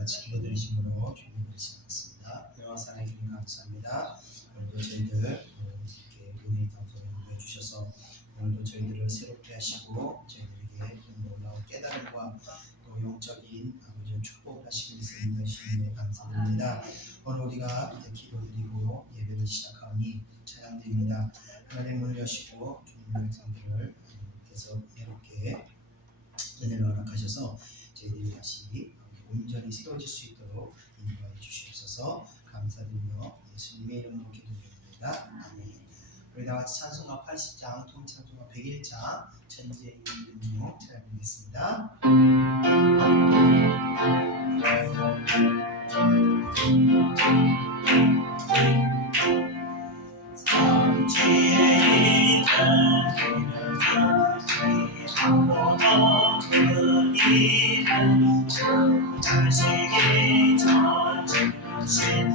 같이 기도드리심으로 주님을 시작하겠습니다. 영화 살아계신 감사합니다. 오늘도 저희들 이렇게 은혜의 장소에 인도해 주셔서 오늘도 저희들을 새롭게 하시고 저희들에게 놀라운 깨달음과 또 영적인 아버지의 축복하시기 위해서 인도하시는 감사드립니다. 오늘 우리가 이제 기도드리고 예배를 시작하니 찬양드립니다. 하나님 문을 여시고 주님의 백성들을 계속 이렇게 은혜를 허락하셔서 저희들이 다시 온전히 세워질 수 있도록 인도하여 주시옵소서. 감사드리며 예수님의 이름으로 기도드립니다. 아멘. 우리 다같이 찬송가 80장, 통찬송가 101장, 천지의 이름으로 찬양드리겠습니다. 천지의 이름 자식이 전지하신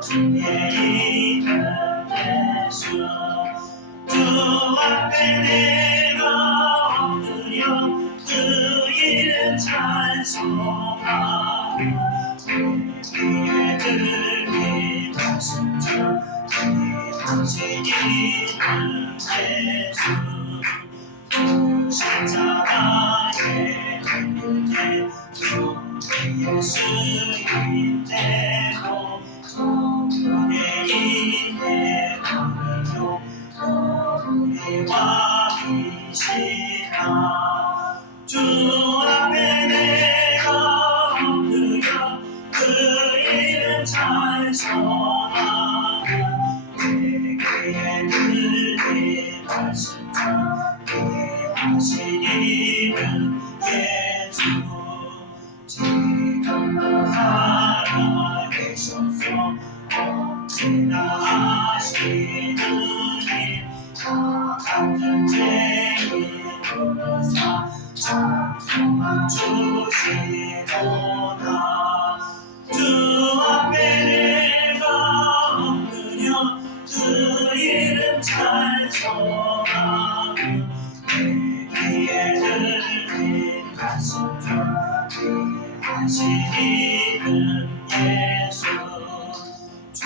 주의 이름 예수 주 앞에 내가 엎드려 그 이름 찬송하며 내 귀에 들린 말씀 중 당신 이름 예수 십자가에 달린 예수인 대로 정문의 인내 바르려 우리 왕이시라 주 앞에 내가 엎드려 그 이름 찬송하며 내 귀에 들린 말씀 중 하신 이름 예수 지금도 살아계셔서 언제나 하시는 일 다 같은 죄인 부르사 찬송만 주시도다 주 앞에 내가 엎드려 그 이름 찬송하며 귀에 들린 말씀 중 하신 이름 예수 주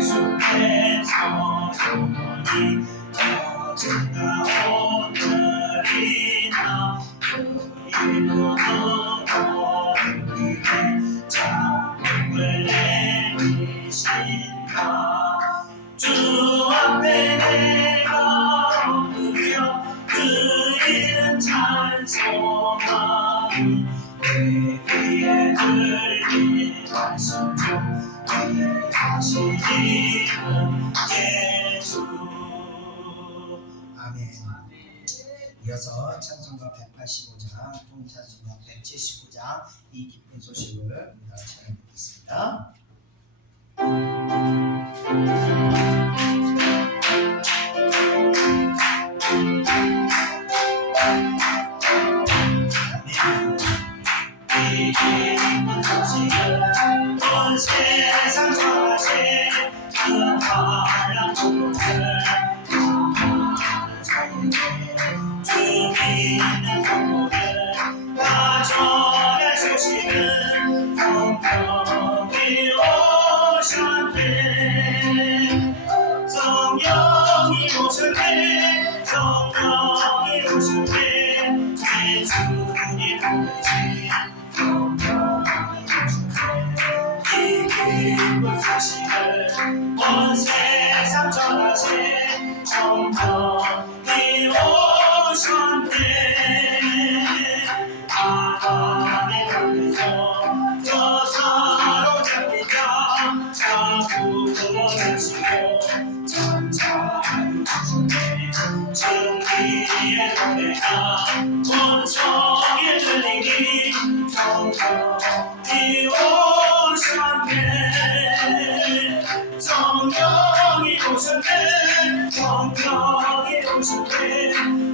예수께서 소원이 어제나 오늘이나 그 이름으로 우리에게 자복을 내리신다 주 앞에 내가 엎드려 그 이름 찬송하며 내 귀에 들린 말씀 중 하신 이름 예수 아멘. 이어서 찬송가 185장, 통찬송가 179장 이 기쁜 소식을 우리가 찬양하겠습니다. 이 기쁜 소식을 온 세상 전하신 그 하나님 복음을 전하는 자에게 주 믿는 성도들 다 전할 소식은 성령이 오셨네 성령이 오셨네 성령이 오셨네 예수님 보내신 성령이 오셨네 이 기쁜 소식을 온 세상 전하신 성령이 오셨네 하나님 앞에서 저 사로잡힌 자 구원하시고 천사를 주셨네 승리의 노래가 온 성에 들리니 성령이 오셨네 성령이 오셨네 성령이 오셨네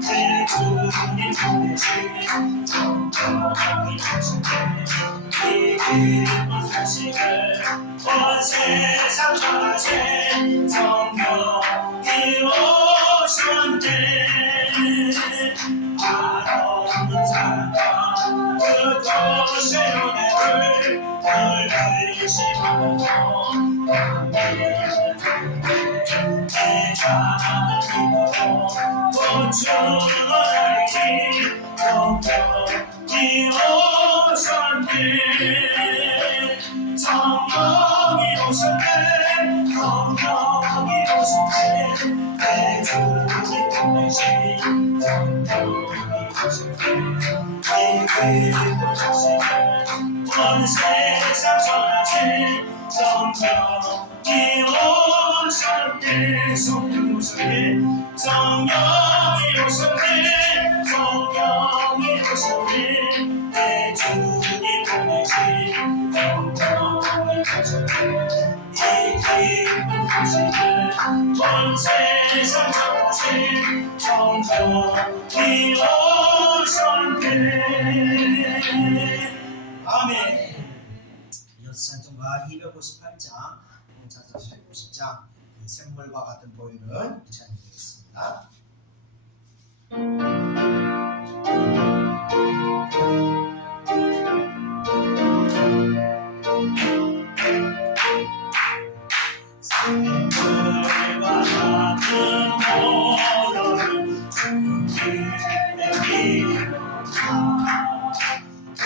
내 주님 보내신 성령이 오셨네 이 기쁜 소식을 온 세상 전하신 성령이 오셨네 말 없는 사람과 그 도시의 은혜를 의심하면서 내가 믿고 고추어리니 성령이 오셨네 성령이 오셨네 성령이 오셨네 내 주님 보내신 성령이 오셨네 이 기쁜 소식을 온 세상 전하신 성령이 오셨네 성령이 오셨네 성령이 오셨네 성령이 오셨네 내 주님 보내신 성령이 오셨네 이 기쁜 소식을 온 세상 전하신 성령이 오셨네 아멘. 이어서 찬송가 258장 찬송 250장 샘물과 같은 보혈은 찬양드리겠습니다. 샘물과 같은 보혈은 주님의 피로다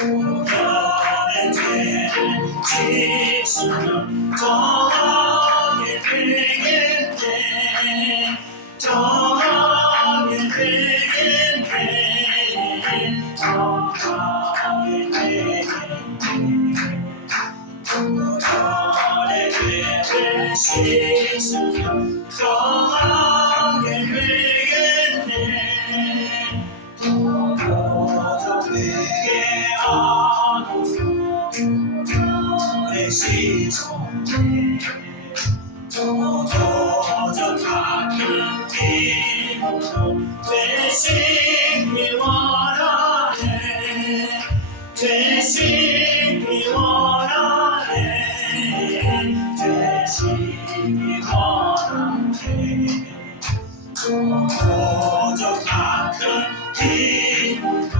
보혈의 죄를 씻으면 정하게 되겠네 정하게 되겠네 정하게 되겠네 보혈의 죄를 씻으면 정하게 되겠네 도적에게 안오며 내 시선에 도적 같은 피로로 되시기 원하네 되시기 원하네 되시기 원하네 도적 같은 피로로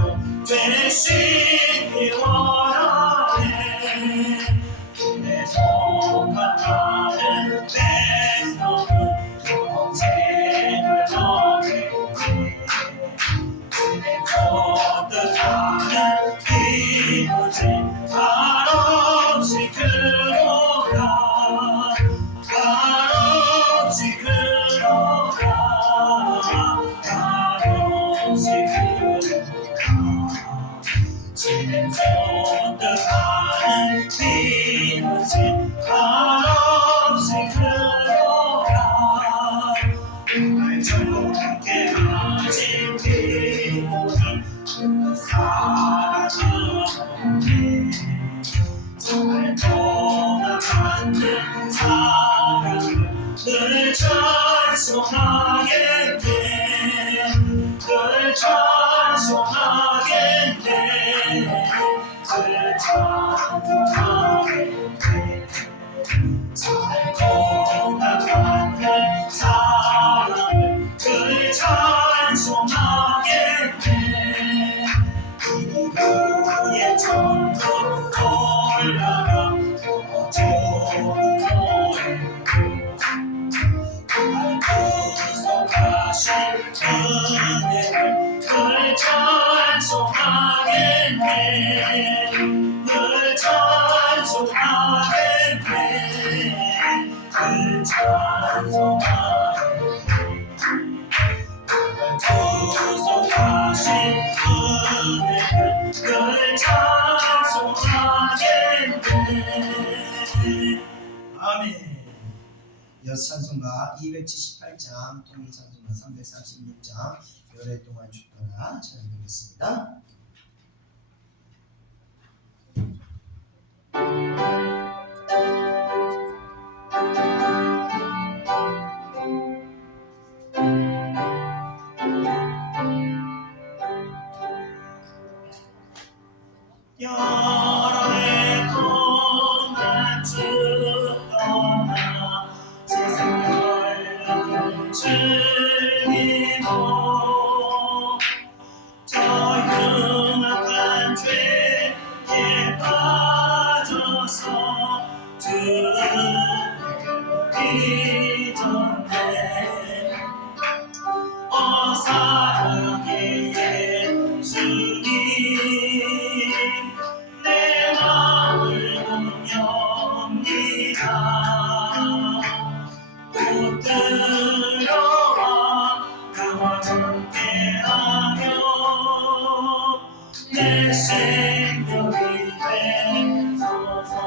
되시기 원하네 내 소망하는 내 성은 영생을 얻겠네 내 걷어가는 이곳에 한없이 그로가 한없이 그로가 한없이 그로가 걷어가는 이곳에 한없이 그로가 날 좋게 하신 피로는 사랑하네 날 떠나가는 사랑을 늘 찬송하겠네 늘 찬송하겠네 늘 찬송하겠네 살고 나가는 사랑을 늘 찬송하겠네 기도의 천국 올라가 좋은 노래로 날 구속하신 은혜를 늘 찬송하겠네 늘 찬송하겠네 늘 찬송하겠네 구속하신 은혜를 늘 찬송하겠네 아멘. 이어서 찬송가 278장 통일 찬송가 336장 오랫동안 죽더라 찬양드리겠습니다. 여러 해 동안 죽더라 세상 열량을 즐기고 저 전에 사랑의 예수님 내 마음을 공유합니다. 붙들어와 나와 함께하며 내 생명이 되소서.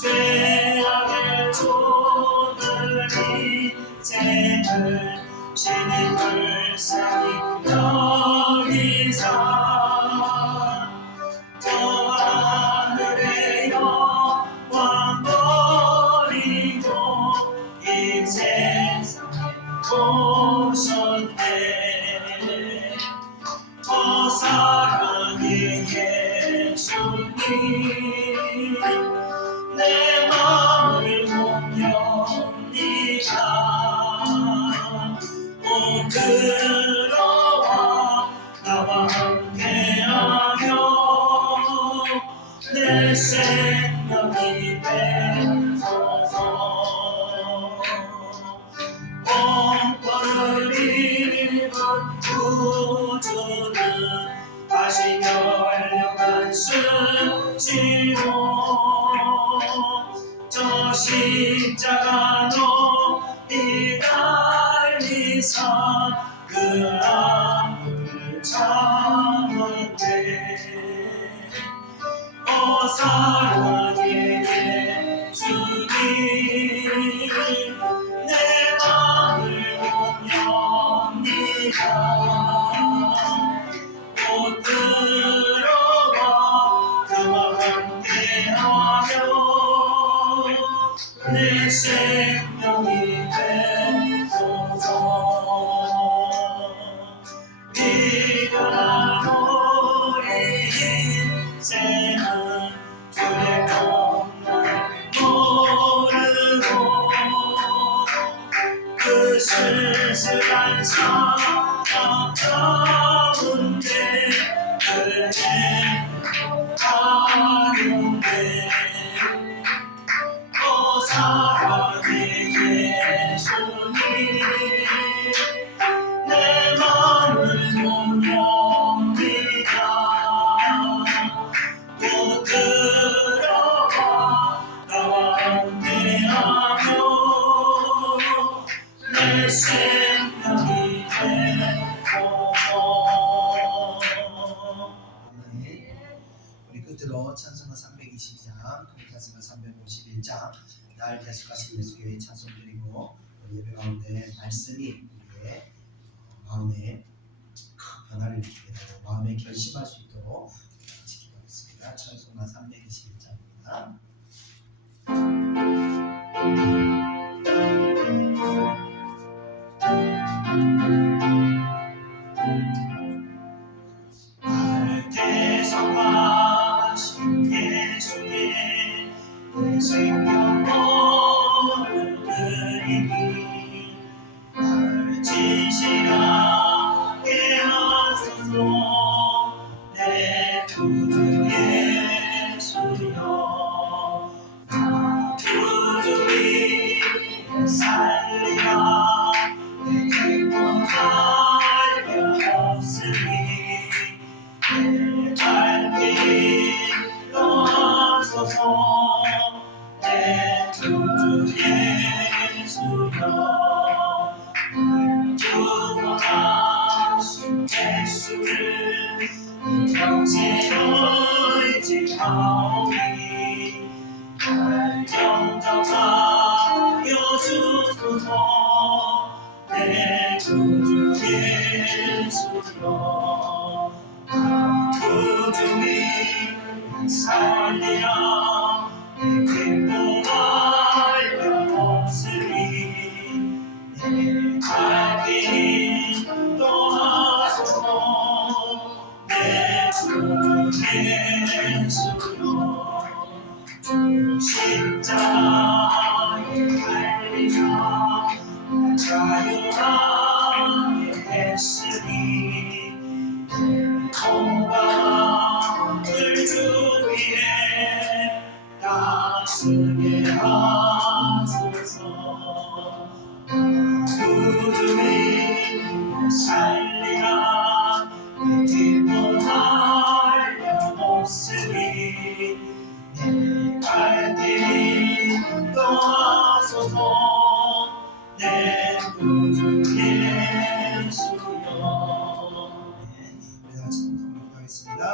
죄악의 종들이 죄를 신이 불쌍히 여기사 저 하늘의 영광 버리고 이 세상에 오셨네. 사랑의 예수님 내 마음을 공유합니다. 들어와 나와 함께하며 내 생명이 되소서. 공포를 입은 구주는 다시 열려간 수치로 저 십자가 높이 달리사 그 아픔을 참았네. 사랑의 예수님 내 마음을 공유합니다. 들어와 나와 함께하며 내 생명이 되소서. 네가 우리 인생은 주의 공로를 모르고 그 쓸쓸한 삶 가운데 그네 가는데 사랑의 예수님 내 마음을 공유합니다. 들어와 나와 함께하며 내 생명이 되소서. 우리 끝으로 찬송가 322장, 찬송가 351장, 날 계속하신 예수의 찬송 드리고 예배 가운데 말씀이 우리의 마음에 큰 변화를 일으키게 되고 마음에 결심할 수 있도록 같이 기도하겠습니다. 찬송가 321장입니다. 나를 대성하신 예수의 생명을 드리니 나를 진실하게 하소서. 내 구주 예수여 나 구주이 살리라. 내 기뻐할 것 없으니 내 발길 떠나소서. 내 구주 예수여 구원하신 예수를 평생 의지하오니 날 영접하여 주소서. 내 구주 예수여 구주님 살리라. 내 기뻐할 것 없으니 내 발길 인도하소서. 내 구주 예수여 십자가에 달리라. 자유하게 했으니 건강을 주 위해 다스게 하소서.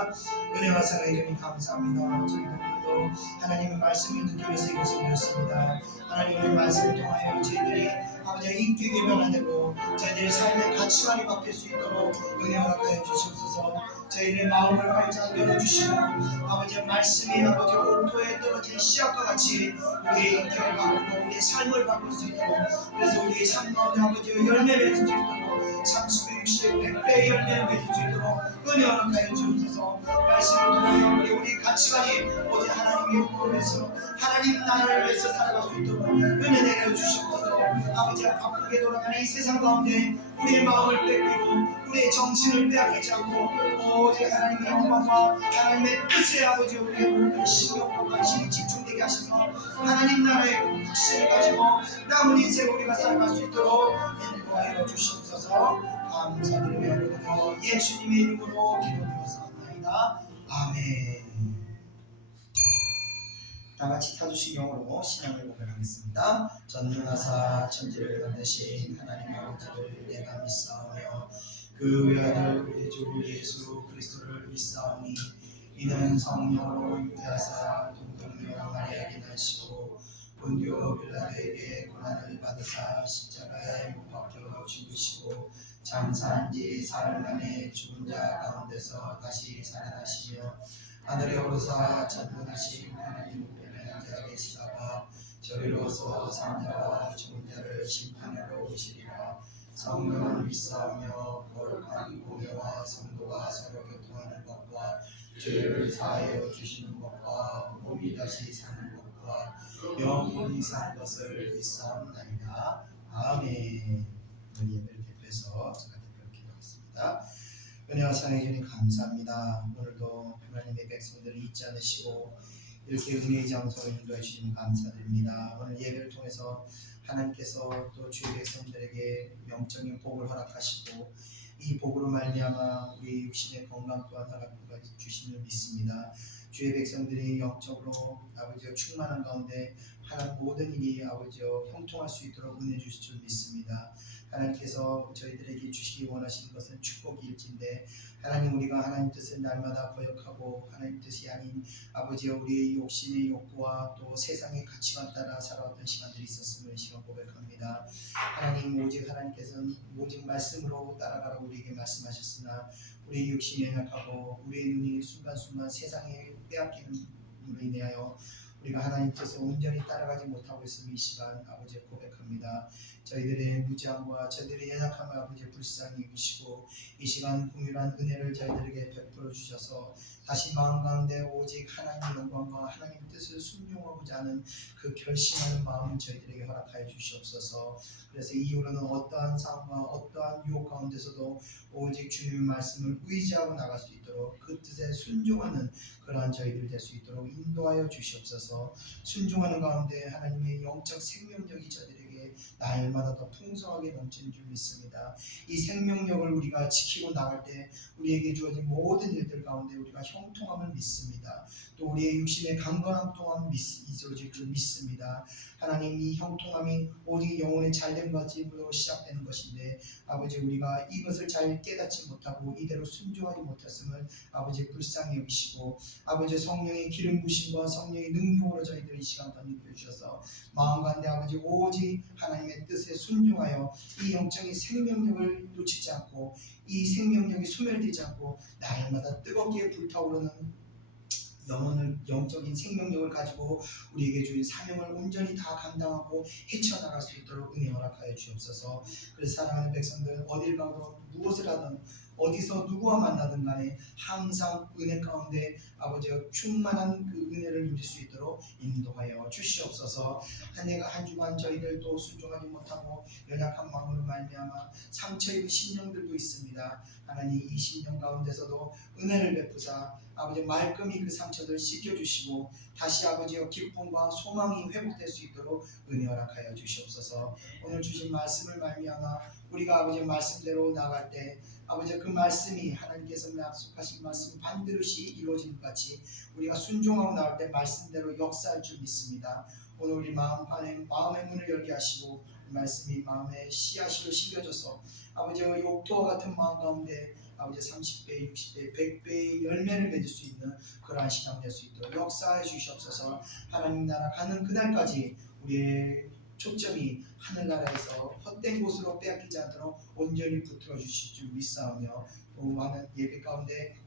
감사합니다. 은혜와 사랑해 주님 감사합니다. 저희들도 하나님의 말씀을 듣기 위해서 이것을 배웠습니다. 하나님의 말씀을 통하여 저희들이 아버지의 인격이 변화되고 저희들의 삶의 가치관이 바뀔 수 있도록 은혜 허락하여 주시옵소서. 저희들의 마음을 활짝 열어주시고 아버지의 말씀이 아버지 옥토에 떨어진 씨앗과 같이 우리의 인격을 바꾸고 우리의 삶을 바꿀 수 있도록, 그래서 우리의 삶 가운데 아버지 열매 맺을 수 있도록 30배, 60배, 100배의 열매를 맺을 수 있도록 은혜 허락하여 주옵소서. 말씀을 통하여 우리 가치관이 오직 하나님의 영광을 위해서 하나님 나라를 위해서 살아갈 수 있도록 은혜 내려 주시옵소서. 아버지와 바쁘게 돌아가는 이 세상 가운데 우리의 마음을 뺏기고 우리의 정신을 빼앗기지 않고 오직 하나님의 영광과 하나님의 뜻에 아버지 우리의 모든 신경과 관심이 집중되게 하셔서 하나님 나라의 확신을 가지고 남은 인생 우리가 살아갈 수 있도록 인도하여 주시옵소서. 감사드리며 예수님의 이름으로 기도드렸사옵나이다. 아멘. 다같이 사두신경으로 신앙을 고백하겠습니다. 전능하사 천지를 만드신 하나님의 아버지를 내가 믿사오며 그 외아들 우리 주 예수 그리스도를 믿사오니 이는 성령으로 잉태하사 동정녀 마리아에게 나시고 본디오 빌라도에게 고난을 받으사 십자가에 못 박혀 죽으시고 장사한 지 사흘 만에 죽은 자 가운데서 다시 살아나시며 하늘에 오르사 전능하신 하나님 우편에 앉아 계시다가 저리로서 산자와 죽은 자를 심판하러 오시리라. 성령을 믿사오며 거룩한 공예와 성도가 서로 교통하는 것과 죄를 사하여 주시는 것과 몸이 다시 사는 것과 영원히 사는 것을 믿사옵나이다. 아멘. 오늘 예배를 대표해서 제가 대표로 기도하겠습니다. 은혜와 사랑해 주님 감사합니다. 오늘도 하나님의 백성들을 잊지 않으시고 이렇게 은혜의 장소로 인도해 주시면 감사드립니다. 오늘 예배를 통해서 하나님께서 또 주의 백성들에게 영적인 복을 허락하시고 이 복으로 말미암아 우리 육신의 건강 또한 허락 주심을 믿습니다. 주의 백성들이 영적으로 아버지와 충만한 가운데 하나님 모든 일이 아버지와 형통할 수 있도록 은혜 주실 줄 믿습니다. 하나님께서 저희들에게 주시기 원하시는 것은 축복일진데 하나님 우리가 하나님 뜻을 날마다 거역하고 하나님 뜻이 아닌 아버지와 우리의 욕심의 욕구와 또 세상의 가치관 따라 살아왔던 시간들이 있었음을 이 시간 고백합니다. 하나님 오직 하나님께서는 오직 말씀으로 따라가라고 우리에게 말씀하셨으나 우리의 육신이 연약하고 우리의 눈이 순간순간 세상에 빼앗기는으로 인하여 우리가 하나님 뜻을 온전히 따라가지 못하고 있음을 이 시간 아버지에 고백합니다. 저희들의 무지함과 저희들의 연약함을 아버지 불쌍히 여기시고 이 시간 긍휼한 은혜를 저희들에게 베풀어 주셔서 다시 마음 가운데 오직 하나님의 영광과 하나님의 뜻을 순종하고자 하는 그 결심하는 마음을 저희들에게 허락하여 주시옵소서. 그래서 이후로는 어떠한 상황과 어떠한 유혹 가운데서도 오직 주님의 말씀을 의지하고 나갈 수 있도록 그 뜻에 순종하는 그러한 저희들 될 수 있도록 인도하여 주시옵소서. 순종하는 가운데 하나님의 영적 생명력이 저희들에게 날마다 더 풍성하게 넘치는 줄 믿습니다. 이 생명력을 우리가 지키고 나갈 때 우리에게 주어진 모든 일들 가운데 우리가 형통함을 믿습니다. 또 우리의 육신의 강건함 또한 이루어질 줄 믿습니다. 하나님 이 형통함이 오직 영혼의 잘된 것으로 시작되는 것인데 아버지 우리가 이것을 잘 깨닫지 못하고 이대로 순종하지 못했음을 아버지 불쌍히 여기시고 아버지 성령의 기름 부심과 성령의 능력으로 저희들 이 시간 덧입혀 주셔서 마음 가운데 아버지 오직 하나님의 뜻에 순종하여 이 영적인 생명력을 놓치지 않고 이 생명력이 소멸되지 않고 날마다 뜨겁게 불타오르는 영적인 생명력을 가지고 우리에게 주신 사명을 온전히 다 감당하고 헤쳐나갈 수 있도록 은혜 허락하여 주옵소서. 그래서 사랑하는 백성들 어딜 가도 무엇을 하든 어디서 누구와 만나든 간에 항상 은혜 가운데 아버지가 충만한 그 은혜를 누릴 수 있도록 인도하여 주시옵소서. 한 주간 저희들도 순종하지 못하고 연약한 마음으로 말미암아 상처 입은 심령들도 있습니다. 하나님 이 심령 가운데서도 은혜를 베푸사 아버지 말끔히 그 상처를 씻겨주시고 다시 아버지의 기쁨과 소망이 회복될 수 있도록 은혜 허락하여 주시옵소서. 오늘 주신 말씀을 말미암아 우리가 아버지의 말씀대로 나갈 때 아버지 그 말씀이 하나님께서 약속하신 말씀이 반드시 이루어지는 것 같이 우리가 순종하고 나올 때 말씀대로 역사할 줄 믿습니다. 오늘 우리 마음의 문을 열게 하시고 말씀이 마음에 씨앗으로 심겨져서 아버지의 옥토와 같은 마음 가운데 아버지 30배, 60배, 100배의 열매를 맺을 수 있는 그러한 신앙 될 수 있도록 역사해 주시옵소서. 하나님 나라 가는 그날까지 우리의 초점이 하늘나라에서 헛된 곳으로 빼앗기지 않도록 온전히 붙들어 주실 줄 믿사오며 또 많은 예배 가운데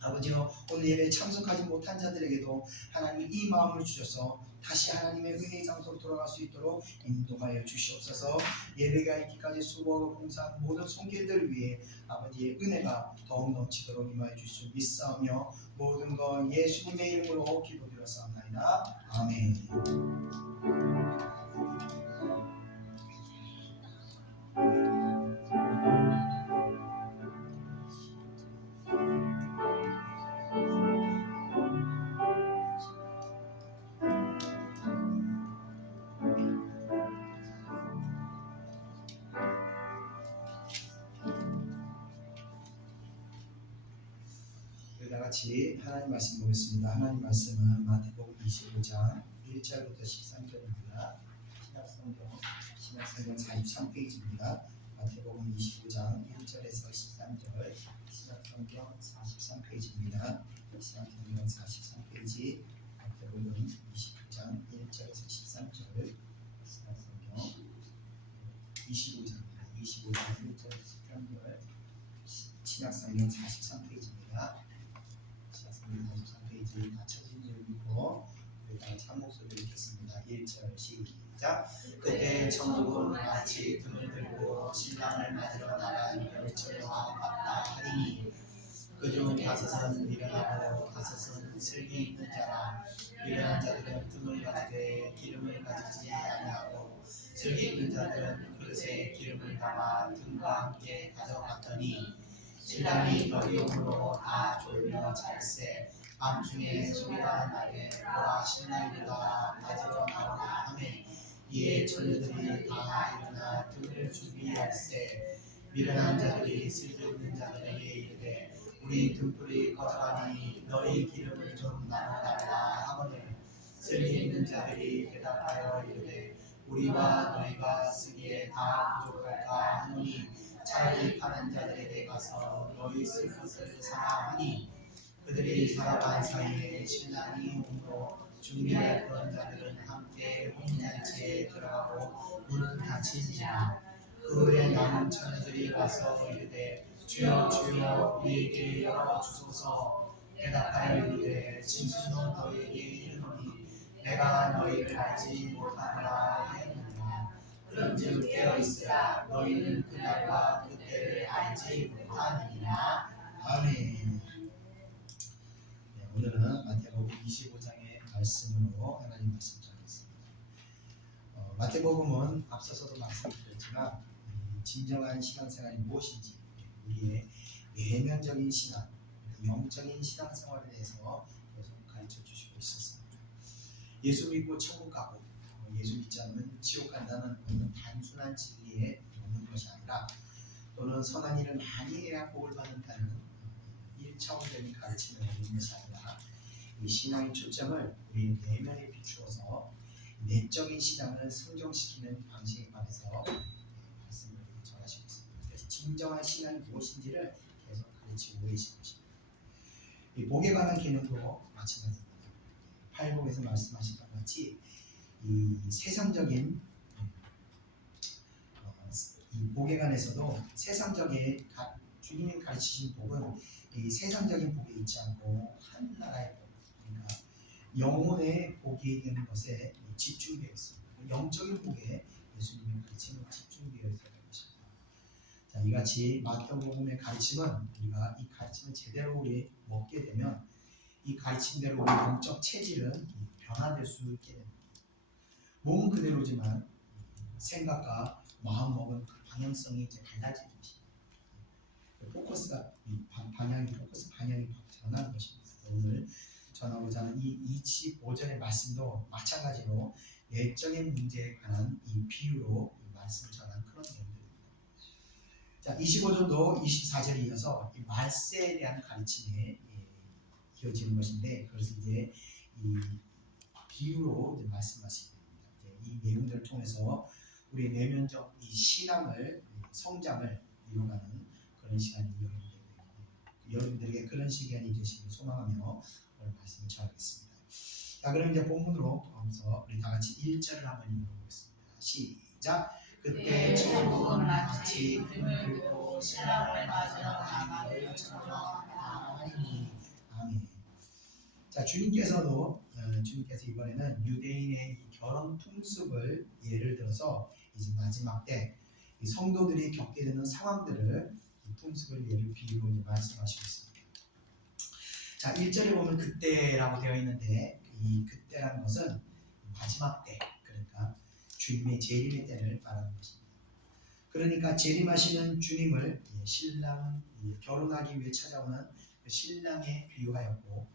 아버지여 오늘 예배에 참석하지 못한 자들에게도 하나님 이 마음을 주셔서 다시 하나님의 은혜의 장소로 돌아갈 수 있도록 인도하여 주시옵소서. 예배가 있기까지 수고하고 봉사한 모든 손길들 위해 아버지의 은혜가 더욱 넘치도록 임하여 주시옵소서. 믿사오며 모든 것 예수님의 이름으로 기도드렸사옵나이다. 아멘. 우리 같이 하나님 말씀 보겠습니다. 하나님 말씀은 마태복음 25장 1절부터 13절입니다. 신약성경 43페이지입니다. 마태복음 25장 1절에서 13절, 신약성경 43페이지입니다. 신약성경 43페이지, 마태복음 25장 1절에서 13절, 신약성경 25장입니다. 25장 1절에서 13절, 신약성경 43페이지입니다. 43페이지 맞춰진 줄 믿고 우리 다 한 목소리로 읽겠습니다. 1절 시작. 그때 천국은 마치 등을 들고 신랑을 맞으러 나간 열처녀와 같다 하리니 그중 5은 미련하고 5은 슬기 있는 자라. 미련한 자들은 등을 가지되 기름을 가지지 아니하고 슬기 있는 자들은 그릇에 기름을 담아 등과 함께 가져갔더니 신랑이 너희용으로 다 졸며 잘세 밤중에 소리가 나게 보라 신랑이다 가지러 나오라 하매 이에 처녀들이 다 일어나 등을 준비할세. 미련한 자들이 슬기 있는 자들에게 이르되 우리 등불이 꺼져가니 너희 기름을 좀 나눠달라 하거늘 슬기 있는 자들이 대답하여 이르되 우리와 너희가 쓰기에 다 부족할까 하노니 차라리 파는 자들에게 가서 너희 쓸 것을 사라 하니 그들이 살아간 사이에 신랑이 오므로 준비할 그런 자들은 함께 혼인잔치에 들어가고 문은 닫힌지라. 그 후에 남은 처녀들이 가서 이르되 주여 주여 우리에게 열어주소서. 대답하여 이르되 진실로 너희에게 이르노니 내가 너희를 알지 못하노라 하였느니라. 그런즉 깨어있으라. 너희는 그날과 그때를 알지 못하느니라. 아멘. 네, 오늘은 마태복음 25장의 말씀으로 하나님 말씀 전하겠습니다. 마태복음은 앞서서도 말씀드렸지만 진정한 신앙생활이 무엇인지 우리의 내면적인 신앙, 영적인 신앙생활에 대해서 계속 가르쳐 주시고 있었습니다. 예수 믿고 천국 가고 예수 믿지 않으면 지옥 간다는 어느 단순한 진리에 오는 것이 아니라 또는 선한 일을 많이 해야 복을 받는다는 1차원적인 가르침을 내는 것이 아니라 이 신앙의 초점을 우리 내면에 비추어서 내적인 신앙을 성장시키는 방식에 관해서 말씀을 전하시고 있습니다. 그래서 진정한 신앙이 무엇인지를 계속 가르치고 계신 것입니다. 이 복에 관한 개념도 마찬가지입니다. 팔복에서 말씀하셨던 같이 이 세상적인 이 복에 관해서도 세상적인 주님이 가르치신 복은 이 세상적인 복에 있지 않고 하늘나라의 복, 그러니까 영혼의 복이 되는 것에 집중되어 있습니다. 영적인 복에 예수님의 가르침은 집중되어 있어야 것입니다. 자, 이같이 마태복음의 가르침은 우리가 이 가르침을 제대로 우리 먹게 되면 이 가르침대로 우리 영적 체질은 변화될 수 있게 됩니다. 몸은 그대로지만 생각과 마음먹은 그 방향성이 이제 달라지는 것입니다. 포커스 방향이 변하는 것입니다. 오늘 전하고자 하는 이 25절의 말씀도 마찬가지로 내적인 문제에 관한 이 비유로 이 말씀을 전한 그런 내용들입니다. 자, 25절도 24절에 이어서 이 말세에 대한 가르침에 이어지는 것인데 그것을 이제 이 비유로 이제 말씀하시게 됩니다. 이제 이 내용들을 통해서 우리의 내면적 이 신앙을 성장을 이루어가는 그런 시간이 이어지게 됩니다. 여러분들에게 그런 시간이 되시길 소망하며 오늘 말씀을 전하겠습니다. 자, 그럼 이제 본문으로 가면서 우리 다 같이 1절을 한번 읽어보겠습니다. 시작. 그때 천국은 마치 등을 들고 신랑을 맞으러 나가는 것처럼 아멘. 아멘. 자, 주님께서 이번에는 유대인의 이 결혼 풍습을 예를 들어서 이제 마지막 때 이 성도들이 겪게 되는 상황들을 이 풍습을 예를 비유로 이제 말씀하시고 있습니다. 자, 1절에 보면 그때라고 되어 있는데 이 그때라는 것은 마지막 때, 그러니까 주님의 재림의 때를 말하는 것입니다. 그러니까 재림하시는 주님을 신랑 결혼하기 위해 찾아오는 그 신랑에 비유하였고,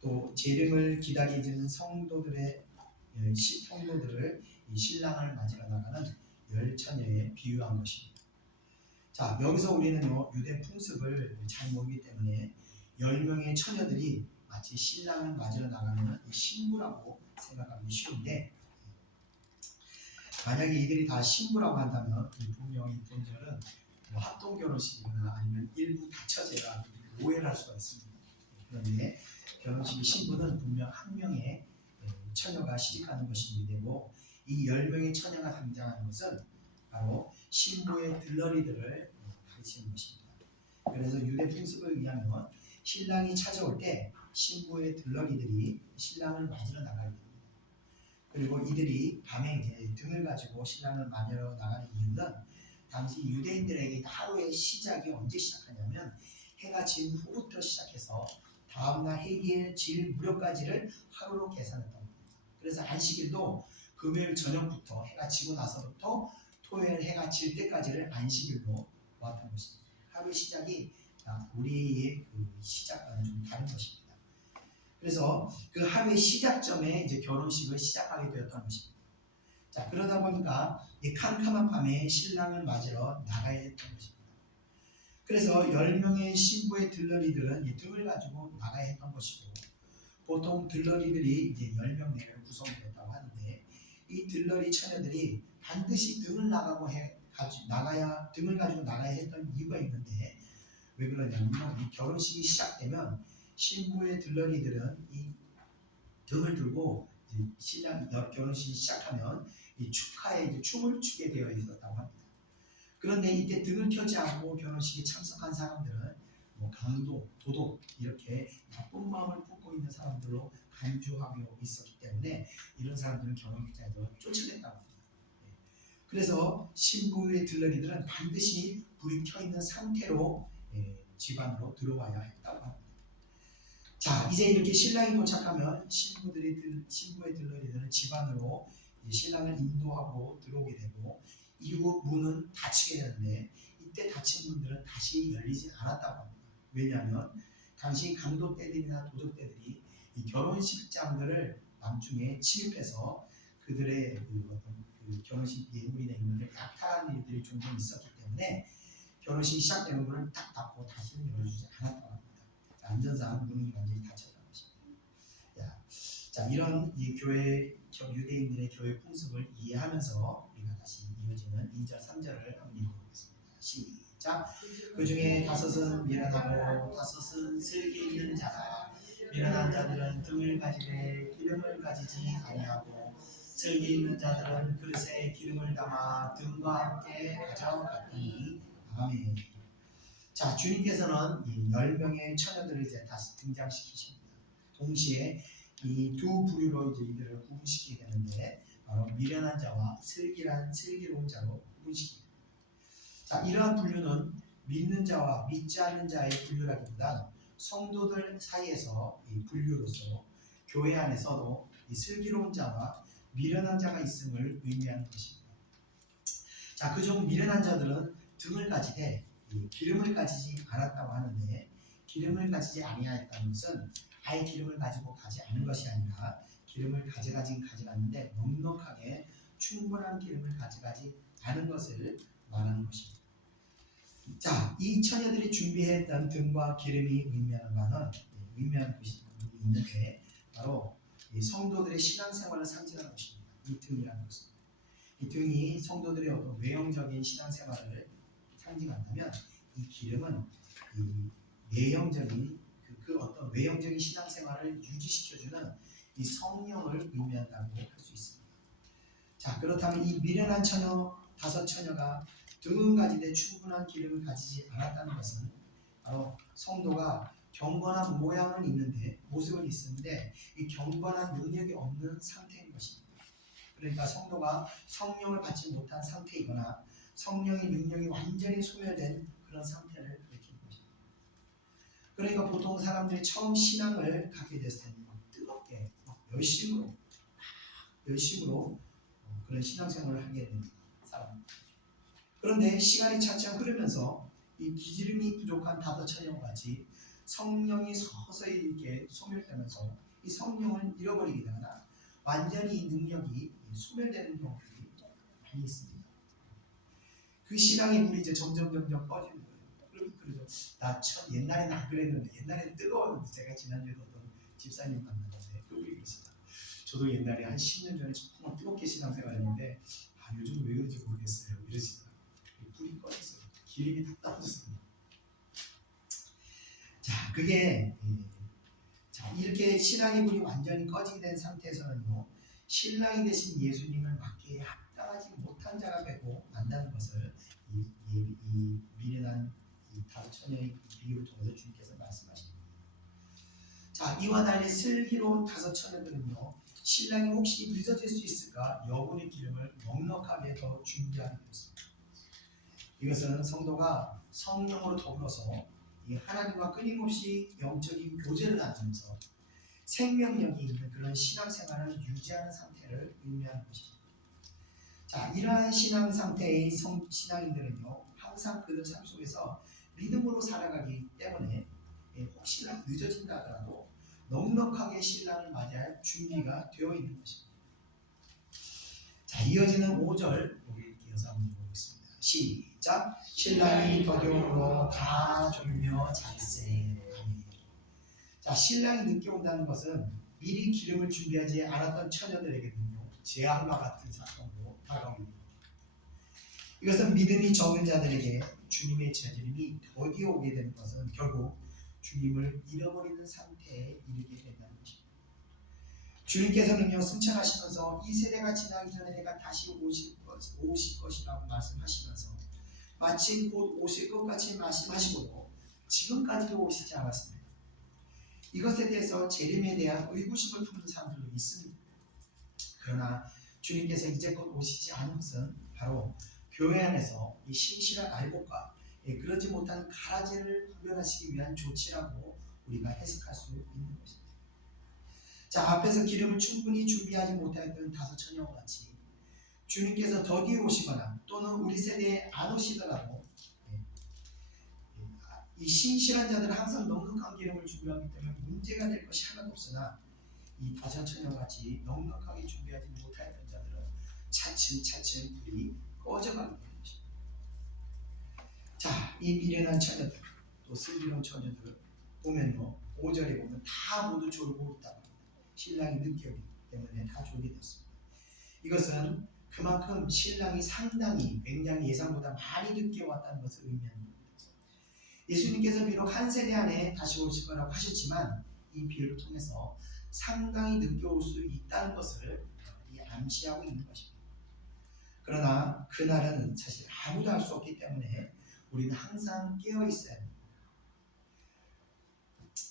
또 재림을 기다리는 성도들을 이 신랑을 맞으러 나가는 열 처녀에 비유한 것입니다. 자, 여기서 우리는요 유대 풍습을 잘 모르기 때문에 10명의 처녀들이 마치 신랑을 맞으러 나가는 이 신부라고 생각하기 쉬운데, 만약에 이들이 다 신부라고 한다면 분명히 이분들은 합동 결혼식이거나 아니면 일부 다처제라 오해를 할 수가 있습니다. 그런데 결혼식의 신부는 분명 한 명의 처녀가 시집가는 것이 되고, 이 10명의 처녀가 등장하는 것은 바로 신부의 들러리들을 가르치는 것입니다. 그래서 유대 풍습에 의하면 신랑이 찾아올 때 신부의 들러리들이 신랑을 맞으러 나가야 됩니다. 그리고 이들이 밤에 이제 등을 가지고 신랑을 맞으러 나가는 이유는 당시 유대인들에게 하루의 시작이 언제 시작하냐면 해가 진 후부터 시작해서 다음날 해가 질 무렵까지를 하루로 계산했던 겁니다. 그래서 안식일도 금요일 저녁부터 해가 지고 나서부터 토요일 해가 질 때까지를 안식일로 보았던 것입니다. 하루의 시작이 우리의 그 시작과는 좀 다른 것입니다. 그래서 그 하루의 시작점에 이제 결혼식을 시작하게 되었던 것입니다. 자, 그러다 보니까 이 캄캄한 밤에 신랑을 맞으러 나가야 했던 것입니다. 그래서 10명의 신부의 들러리들은 이 등을 가지고 나가야 했던 것이고, 보통 들러리들이 이제 10명 내외로 구성되었다고 하는데, 이 들러리 처녀들이 반드시 등을 가지고 나가야 했던 이유가 있는데, 왜 그러냐면 이 결혼식이 시작되면 신부의 들러리들은 이 등을 들고 신랑 결혼식이 시작하면 이 축하에 이제 춤을 추게 되어 있었다고 합니다. 그런데 이때 등을 켜지 않고 결혼식에 참석한 사람들은 강도, 도둑 이렇게 나쁜 마음을 품고 있는 사람들로 간주하고 있었기 때문에 이런 사람들은 결혼식장에서 쫓아냈다고 합니다. 그래서 신부의 들러리들은 반드시 불이 켜 있는 상태로 집안으로 들어와야 했다고 합니다. 자, 이제 이렇게 신랑이 도착하면 신부의 들러리들은 집안으로 신랑을 인도하고 들어오게 되고, 이후 문은 닫히게 되는데 이때 닫힌 문들은 다시 열리지 않았다고 합니다. 왜냐하면 당시 강도 떼들이나 도둑 떼들이 이 결혼식장들을 밤중에 침입해서 그들의 그 결혼식 예물이나 이런 약탈하는 일들이 종종 있었기 때문에 결혼식이 시작되는 문을 딱 닫고 다시는 열어주지 않았다고 합니다. 안전상 문이 완전히 닫혔다는 것입니다. 자, 이런 이 유대인들의 교회 풍습을 이해하면서 우리가 다시 이어지는 2절, 3절을 한번 읽어보겠습니다. 시작. 그 중에 5은 미련하고 5은 슬기 있는 자라. 미련한 자들은 등을 가지되 기름을 가지지 아니하고, 슬기 있는 자들은 그릇에 기름을 담아 등과 함께 가져갔더니. 아멘. 자, 주님께서는 이 10명의 처녀들을 이제 다시 등장시키십니다. 동시에 이 두 부류로 이제 이들을 구분시키게 되는데, 바로 미련한 자와 슬기로운 자로 구분시킵니다. 자, 이러한 분류는 믿는 자와 믿지 않는 자의 분류라기보다 성도들 사이에서 이 분류로서 교회 안에서도 이 슬기로운 자와 미련한 자가 있음을 의미하는 것입니다. 자, 그중 미련한 자들은 등을 가지되 기름을 가지지 않았다고 하는데, 기름을 가지지 아니하였다는 것은 아예 기름을 가지고 가지 않은 것이 아니라 기름을 가져갔는데 넉넉하게 충분한 기름을 가져가지 않은 것을 말하는 것입니다. 자, 이 처녀들이 준비했던 등과 기름이 의미하는 것이 있는데, 바로 이 성도들의 신앙생활을 상징하는 것입니다. 이 등이라는 것은, 이 등이 성도들의 어떤 외형적인 신앙생활을 상징한다면, 이 기름은 이 내형적인 그 어떤 외형적인 신앙생활을 유지시켜주는 이 성령을 의미한다고 할 수 있습니다. 자, 그렇다면 이 미련한 처녀, 다섯 처녀가 등은가지되 충분한 기름을 가지지 않았다는 것은 바로 성도가 경건한 모양은 있는데, 모습은 있는데 이 경건한 능력이 없는 상태인 것입니다. 그러니까 성도가 성령을 받지 못한 상태이거나 성령의 능력이 완전히 소멸된 그런 상태를 일으키는 것입니다. 그러니까 보통 사람들이 처음 신앙을 갖게 됐을 때는 뜨겁게 열심으로 그런 신앙생활을 하게 됩니다. 사람. 그런데 시간이 차츰 흐르면서 이 기름이 부족한 다섯 처녀와 같이 성령이 서서히 이렇게 소멸되면서 이 성령을 잃어버리게 되거나 완전히 이 능력이 소멸되는 경우들이 많이 있습니다. 그 신앙의 불이 이제 점점 꺼지는 거예요. 그러죠. 옛날에는 안 그랬는데, 옛날에는 뜨거웠는데, 제가 지난주에도 어떤 집사님 만났는데 그분이 그러시다. 저도 옛날에 한 10년 전에 정말 뜨겁게 신앙생활했는데 요즘은 왜 그런지 모르겠어요. 이러시더라고요. 불이 꺼졌어요. 기름이 다 떨어졌어요. 자, 그게 자, 이렇게 신앙의 불이 완전히 꺼지게 된 상태에서는요, 신랑이 되신 예수님을 맞기에 합당하지 못한 자가 되고 만다는 것을 이 미련한 이 다섯 처녀의 비유를 통해서 주님께서 말씀하십니다. 자, 이와 달리 슬기로운 다섯 처녀들은요, 신랑이 혹시 늦어질 수 있을까 여분의 기름을 넉넉하게 더 준비하게 되었습니다. 이것은 성도가 성령으로 더불어서 이 하나님과 끊임없이 영적인 교제를 나누면서 생명력이 있는 그런 신앙생활을 유지하는 상태를 의미하는 것입니다. 자, 이러한 신앙 상태의 신앙인들은요, 항상 그들 삶 속에서 믿음으로 살아가기 때문에 혹시나 늦어진다 하더라도 넉넉하게 신랑을 맞이할 준비가 되어 있는 것입니다. 자, 이어지는 5절 우리 이어서 한번 읽어보겠습니다. 시작. 신랑이 더디오므로 다 졸며 잘세. 자, 신랑이 늦게 온다는 것은 미리 기름을 준비하지 않았던 처녀들에게는요, 재앙과 같은 사건으로 다가옵니다. 이것은 믿음이 적은 자들에게 주님의 저지름이 더디어 오게 되는 것은 결국 주님을 잃어버리는 상태에 이르게 된다는 것입니다. 주님께서는요, 승천하시면서 이 세대가 지나기 전에 내가 다시 오실 것이라고 말씀하시면서 마치 곧 오실 것 같이 말씀하시고도 지금까지도 오시지 않았습니다. 이것에 대해서 재림에 대한 의구심을 품는 사람들도 있습니다. 그러나 주님께서 이제껏 오시지 않은 것은 바로 교회 안에서 이 신실한 알곡과 그러지 못한 가라지를 구별하시기 위한 조치라고 우리가 해석할 수 있는 것입니다. 자, 앞에서 기름을 충분히 준비하지 못했던 다섯 처녀와 같이 주님께서 더디에 오시거나 또는 우리 세대에 안 오시더라도 이 신실한 자들은 항상 넉넉한 기름을 준비하기 때문에 문제가 될 것이 하나도 없으나 이 다섯 처녀같이 넉넉하게 준비하지 못하였던 자들은 차츰 불이 꺼져가게 되는 것입니다. 자, 이 미련한 처녀들 또 슬기로운 처녀들 보면요, 5절에 보면 다 모두 졸고 있다고 합니다. 신랑이 늦게 오기 때문에 다 졸게 됐습니다. 이것은 그만큼 신랑이 상당히 굉장히 예상보다 많이 늦게 왔다는 것을 의미합니다. 예수님께서 비록 한 세대 안에 다시 오실 거라고 하셨지만 이 비유를 통해서 상당히 늦게 올 수 있다는 것을 암시하고 있는 것입니다. 그러나 그날은 사실 아무도 알 수 없기 때문에 우리는 항상 깨어 있어야 합니다.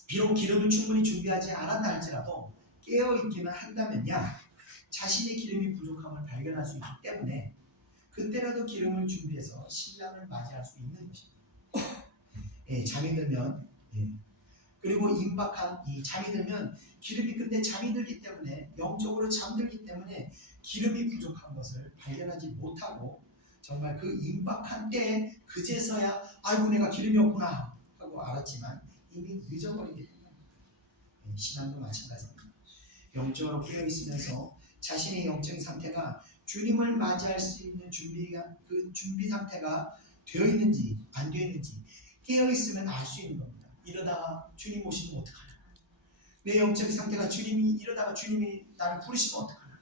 비록 기름을 충분히 준비하지 않았다 할지라도 깨어 있기만 한다면야 자신의 기름이 부족함을 발견할 수 있기 때문에 그때라도 기름을 준비해서 신랑을 맞이할 수 있는 것입니다. 잠이 들면 그리고 임박한 이 잠이 들면 기름이 근데 잠이 들기 때문에 영적으로 잠들기 때문에 기름이 부족한 것을 발견하지 못하고 정말 그 임박한 때에 그제서야 아이고 내가 기름이 없구나 하고 알았지만 이미 늦어버리게 됩니다. 신앙도 마찬가지입니다. 영적으로 깨어 있으면서 자신의 영적인 상태가 주님을 맞이할 수 있는 그 준비 상태가 되어 있는지 안 되어 있는지 깨어 있으면 알 수 있는 겁니다. 이러다가 주님 오시면 어떡하나? 내 영적인 상태가 이러다가 주님이 나를 부르시면 어떡하나?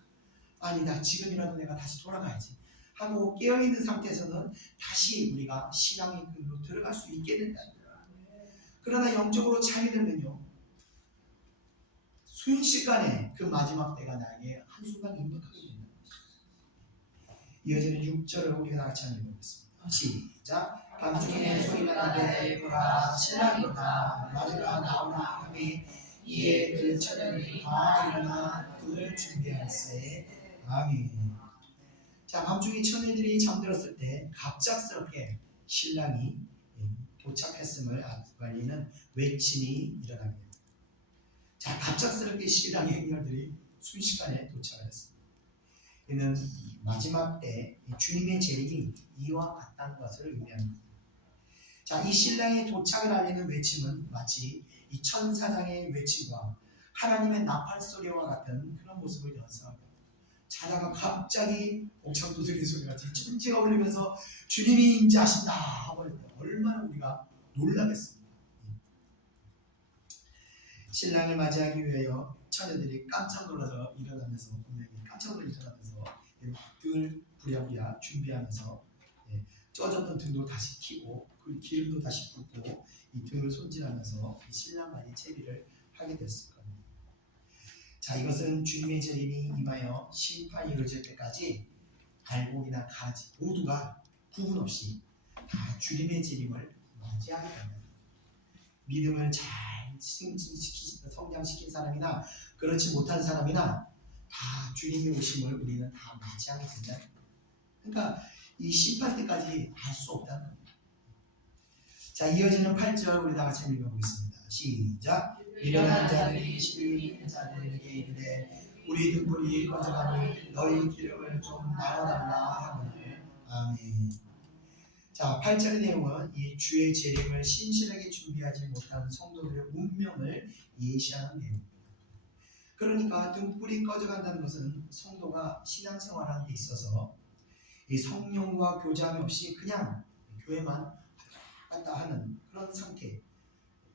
아니 나 지금이라도 내가 다시 돌아가야지 하고 깨어 있는 상태에서는 다시 우리가 신앙의 끈으로 들어갈 수 있게 된다. 그러나 영적으로 차이 들면요, 순식간에 그 마지막 때가 나에게 한순간 임박하게 된다는 것입니다. 이어지는 6절을 우리가 같이 한번 읽어보겠습니다. 시작. 밤중에 소리가 나되 보라 신랑이 온다 마주가 나오나 하니 이에 그 처녀들이 다 일어나 그를 준비할세. 아멘. 자, 밤중에 처녀들이 잠들었을 때 갑작스럽게 신랑이 도착했음을 알리는 외침이 일어나게 됩니다. 자, 갑작스럽게 신랑의 행렬들이 순식간에 도착을 했습니다. 이는 마지막 때 주님의 재림이 이와 같다는 것을 의미합니다. 자, 이 신랑의 도착을 알리는 외침은 마치 이 천사장의 외침과 하나님의 나팔 소리와 같은 그런 모습을 연상합니다. 자다가 갑자기 옥천 두드리 소리같이 천지가 울리면서 주님이 임재하신다 하고 얼마나 우리가 놀라겠습니까? 신랑을 맞이하기 위하여 처녀들이 깜짝 놀라서 일어나면서 분명히 깜짝 놀라 일어나면서 등을 부랴부랴 준비하면서 쪄졌던 등도 다시 켜고 그 기름도 다시 붓고 이 등을 손질하면서 이 신랑과의 채비를 하게 됐을 겁니다. 자, 이것은 주님의 재림이 임하여 심판이 이루어질 때까지 알곡이나 가지 모두가 구분 없이 다 주님의 재림을 맞이하게 됩니다. 믿음을 잘 성장시킨 사람이나 그렇지 못한 사람이나 다 주님의 오심을 우리는 다 맞이하게 된다. 그러니까 이 심판 때까지 알 수 없다는 겁니다. 자, 이어지는 8절 우리 다 같이 읽어보겠습니다. 시작. 미련한 자들이 시름이 있는 자들에게 이르되 우리 등불이 꺼져가니 너희 기름을 좀 나눠달라 하거늘. 아멘. 자, 8절의 내용은 이 주의 재림을 신실하게 준비하지 못한 성도들의 운명을 예시하는 내용입니다. 그러니까 등불이 꺼져간다는 것은 성도가 신앙생활하는 데 있어서 이 성령과 교제함이 없이 그냥 교회만 왔다 갔다 하는 그런 상태,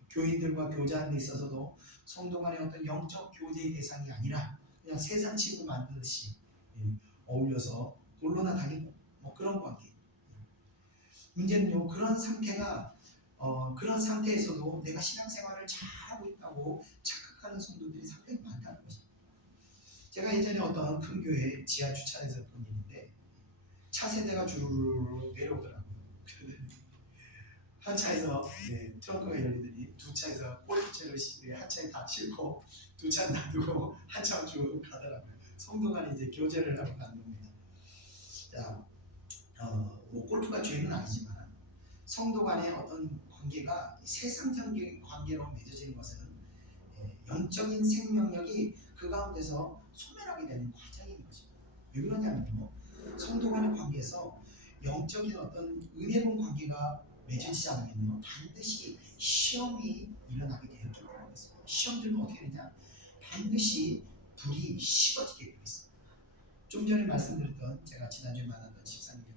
교인들과 교제하는 데 있어서도 성도 간의 어떤 영적 교제의 대상이 아니라 그냥 세상 친구 만드듯이 어울려서 놀러나 다니고 뭐 그런 관계. 문제는요, 그런 상태가 그런 상태에서도 내가 신앙생활을 잘하고 있다고 착각하는 성도들이 상당히 많다는 것입니다. 제가 예전에 어떤 큰 교회 지하 주차장에서 본 일인데 차세대가 주르르 내려오더라고요. 한 차에서 트렁크가 열리더니 두 차에서 골프채를 한 차에 다 싣고 두 차 놔두고 한 차만 쭉 가더라고요. 성도 간에 이제 교제를 하고 가는 겁니다. 자, 뭐 골프가 죄는 아니지만 성도 간의 어떤 관계가 세상적인 관계로 맺어지는 것은 영적인 생명력이 그 가운데서 소멸하게 되는 과정인 것입니다. 왜 그러냐면요, 성도 간의 관계에서 영적인 어떤 은혜로운 관계가 맺어지지 않으면요 반드시 시험이 일어나게 되었기 때문에 그렇습니다. 시험 들면 어떻게 되냐, 반드시 불이 식어지게 되어 있습니다. 좀 전에 말씀드렸던 제가 지난주에 만났던 집사님도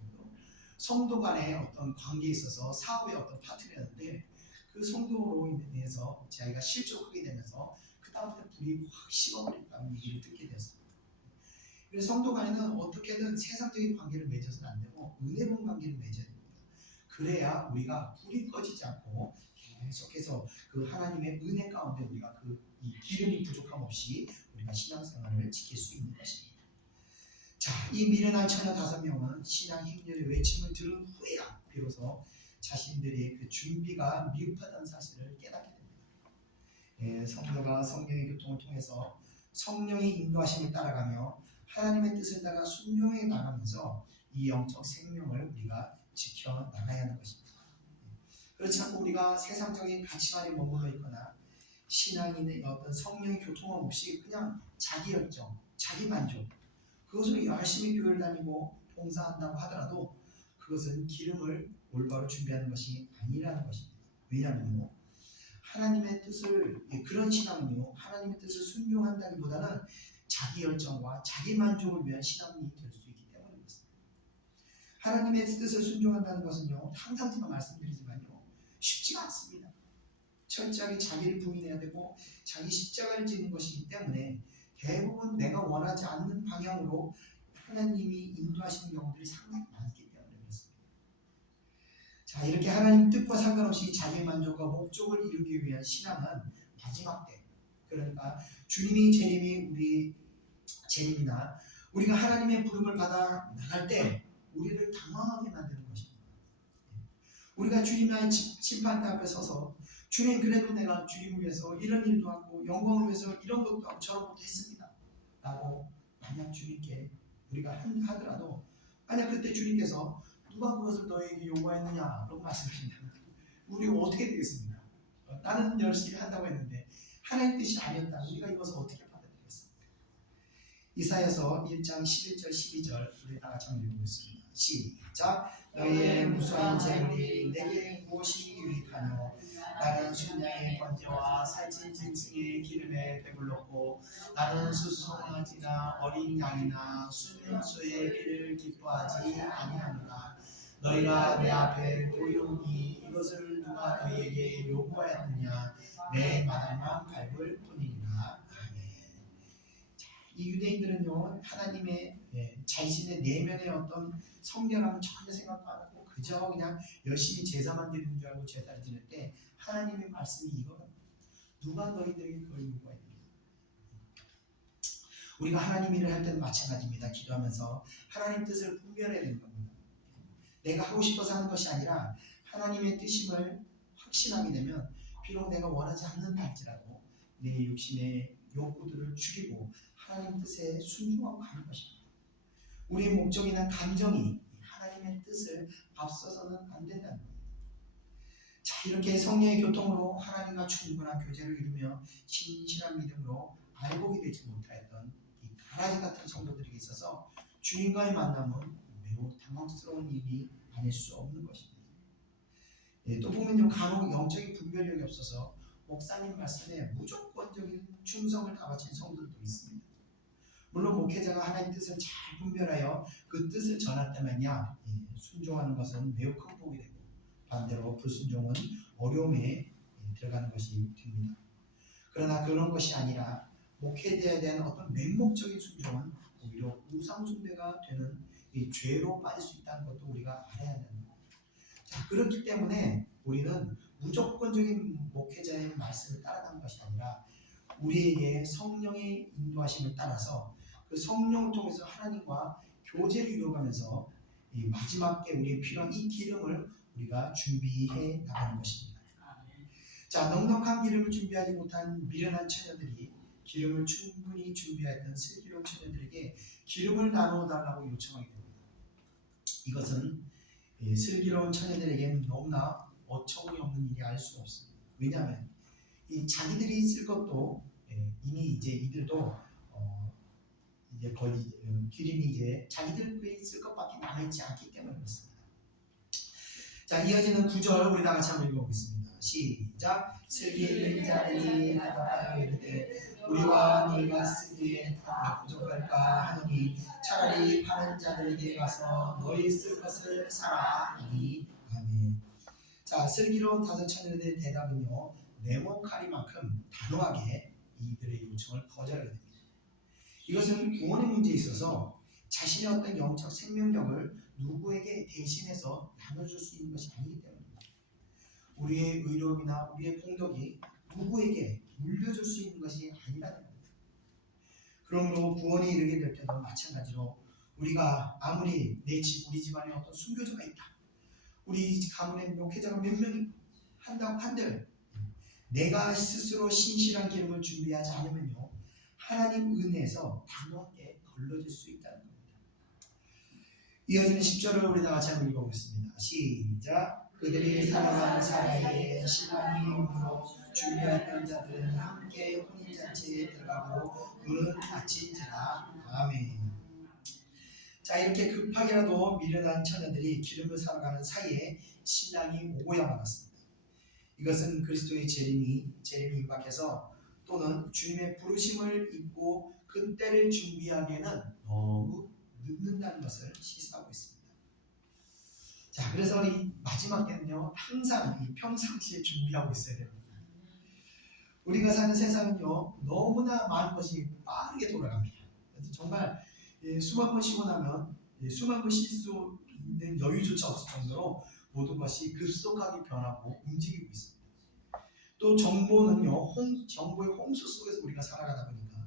성도 간의 어떤 관계에 있어서 사업의 어떤 파트너였는데 그 성도로 인해서 자기가 실족하게 되면서 그 다음부터 불이 확 식어버렸다는 얘기를 듣게 되었습니다. 그래서 성도 간에는 어떻게든 세상적인 관계를 맺어서는 안 되고 은혜로운 관계를 맺어야 됩니다. 그래야 우리가 불이 꺼지지 않고 계속해서 그 하나님의 은혜 가운데 우리가 이 기름이 부족함 없이 우리가 신앙생활을 지킬 수 있는 것입니다. 자, 이 미련한 처녀 5명은 신앙 행렬의 외침을 들은 후에야 비로소 자신들의 그 준비가 미흡하다는 사실을 깨닫게 됩니다. 성도가 성령의 교통을 통해서 성령의 인도하심을 따라가며 하나님의 뜻을 따라 순종해 나가면서 이 영적 생명을 우리가 지켜나가야 하는 것입니다. 그렇지 않고 우리가 세상적인 가치관에 머물러 있거나 신앙인의 어떤 성령의 교통함 없이 그냥 자기 열정, 자기 만족, 그것으로 열심히 교회를 다니고 봉사한다고 하더라도 그것은 기름을 올바로 준비하는 것이 아니라는 것입니다. 왜냐하면요, 하나님의 뜻을, 그런 신앙은요 하나님의 뜻을 순종한다기보다는 자기 열정과 자기 만족을 위한 신앙이 될 수 있기 때문입니다. 하나님의 뜻을 순종한다는 것은요, 항상 제가 말씀드리지만요 쉽지가 않습니다. 철저하게 자기를 부인해야 되고 자기 십자가를 지는 것이기 때문에 대부분 내가 원하지 않는 방향으로 하나님이 인도하시는 경우들이 상당히 많기 때문에 그렇습니다. 자, 이렇게 하나님 뜻과 상관없이 자기의 만족과 목적을 이루기 위한 신앙은 마지막 때, 그러니까 주님이 재림이나 우리가 하나님의 부름을 받아 나갈 때 우리를 당황하게 만드는 것입니다. 우리가 주님의 심판대 앞에 서서 주님, 그래도 내가 주님을 위해서 이런 일도 하고 영광을 위해서 이런 것도 하고 저런 것도 했습니다 라고 만약 주님께 우리가 하더라도, 만약 그때 주님께서 누가 그것을 너에게 요구했느냐 라고 말씀하신다면 우리가 어떻게 되겠습니까? 나는 열심히 한다고 했는데 하나님 뜻이 아니었다, 우리가 이것을 어떻게 받아들이겠습니까? 이사야서 1장 11절 12절 우리 다 같이 한번 읽어보겠습니다. 시작. 너희의 무수한 재물이 내게 무엇이 유익하뇨? 나는 순양의 번제와 살찐 짐승의 기름에 배불렀고 나는 수송아지나 어린 양이나 순염소의 피를 기뻐하지 아니하노라. 너희가 내 앞에 보이오니 이것을 누가 너희에게 요구하였느냐? 내 마당만 밟을 뿐이니라. 아멘. 이 유대인들은요, 하나님의 자신의 내면의 어떤 성결함을 전혀 생각도 안 하고 그저 그냥 열심히 제사만 드리는 줄 알고 제사를 드릴 때 하나님의 말씀이 이거는 누가 너희들에게 그걸 요구했느냐? 우리가 하나님 일을 할 때는 마찬가지입니다. 기도하면서 하나님 뜻을 분별해야 되는 겁니다. 내가 하고 싶어서 하는 것이 아니라 하나님의 뜻임을 확신하게 되면 비록 내가 원하지 않는다 할지라도 내 욕심의 욕구들을 죽이고 하나님 뜻에 순종하고 가는 것입니다. 우리의 목적이나 감정이 하나님의 뜻을 앞서서는 안 된다는 겁니다. 자, 이렇게 성령의 교통으로 하나님과 충분한 교제를 이루며 신실한 믿음으로 알곡이 되지 못하였던 이 가라지 같은 성도들에게 있어서 주님과의 만남은 매우 당황스러운 일이 아닐 수 없는 것입니다. 또 보면요, 간혹 영적인 분별력이 없어서 목사님 말씀에 무조건적인 충성을 다 바친 성도들도 있습니다. 물론 목회자가 하나님의 뜻을 잘 분별하여 그 뜻을 전할 때만야 순종하는 것은 매우 큰 복이 되고, 반대로 불순종은 어려움에 들어가는 것이 됩니다. 그러나 그런 것이 아니라 목회자에 대한 어떤 맹목적인 순종은 오히려 우상숭배가 되는 이 죄로 빠질 수 있다는 것도 우리가 알아야 됩니다. 자, 그렇기 때문에 우리는 무조건적인 목회자의 말씀을 따라가는 것이 아니라 우리에게 성령의 인도하심을 따라서 그 성령을 통해서 하나님과 교제를 이루어가면서 이 마지막 때 우리의 필요한 이 기름을 우리가 준비해 나가는 것입니다. 자, 넉넉한 기름을 준비하지 못한 미련한 처녀들이 기름을 충분히 준비했던 슬기로운 처녀들에게 기름을 나누어 달라고 요청하게 됩니다. 이것은 슬기로운 처녀들에게는 너무나 어처구니 없는 일이 알 수가 없습니다. 왜냐하면 이 자기들이 쓸 것도 이미 이제 이들도 이제 거의 기름이 이제 자기들 쓸 것밖에 남아있지 않기 때문에 그렇습니다. 자, 이어지는 9절 우리 다 같이 한번 읽어보겠습니다. 시작. 슬기 있는 자들이 대답하여 이르되 우리와 너희가 쓰기에 다 부족할까 하노니 차라리 파는 자들에게 가서 너희 쓸 것을 사라 하니. 아멘. 자, 슬기로운 다섯 처녀들의 대답은요, 네모카리만큼 단호하게 이들의 요청을 거절하게 됩니다. 이것은 구원의 문제에 있어서 자신의 어떤 영적 생명력을 누구에게 대신해서 나눠줄 수 있는 것이 아니기 때문입니다. 우리의 의로움이나 우리의 공덕이 누구에게 물려줄 수 있는 것이 아니라는 겁니다. 그러므로 구원에 이르게 될 때도 마찬가지로 우리가 아무리 우리 집안에 어떤 순교자가 있다, 우리 가문에 목회자가 몇 명이 한다고 한들 내가 스스로 신실한 기름을 준비하지 않으면요, 하나님 은혜에서 단호하게 걸러질 수 있다는 겁니다. 이어지는 10절을 우리 다 같이 한번 읽어보겠습니다. 시작. 그들이 살아가는 사이에 신랑이 오므로 준비했던 자들은 함께 혼인잔치에 들어가고 문은 닫힌지라. 아멘. 자, 이렇게 급하게라도 미련한 처녀들이 기름을 사러 가는 사이에 신랑이 오고야만 했습니다. 이것은 그리스도의 재림이 임박해서 또는 주님의 부르심을 입고 그 때를 준비하기에는 너무 늦는다는 것을 시사하고 있습니다. 자, 그래서 이 마지막 때는요, 항상 이 평상시에 준비하고 있어야 됩니다. 우리가 사는 세상은요, 너무나 많은 것이 빠르게 돌아갑니다. 그래서 정말 수만 번 쉬고 나면 수만 번 쉴 수 있는 여유조차 없을 정도로 모든 것이 급속하게 변하고 움직이고 있습니다. 또 정보는요, 정보의 홍수 속에서 우리가 살아가다 보니까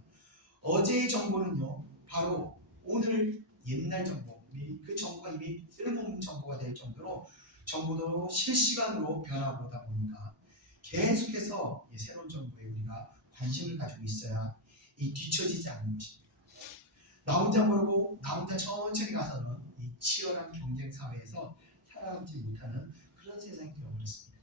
어제의 정보는요, 바로 오늘 옛날 정보, 그 정보가 이미 쓸모없는 정보가 될 정도로 정보도 실시간으로 변화보다 보니까 계속해서 이 새로운 정보에 우리가 관심을 가지고 있어야 이 뒤처지지 않는 것입니다. 나 혼자 모르고 나 혼자 천천히 가서는 이 치열한 경쟁 사회에서 살아남지 못하는 그런 세상이 되어버렸습니다.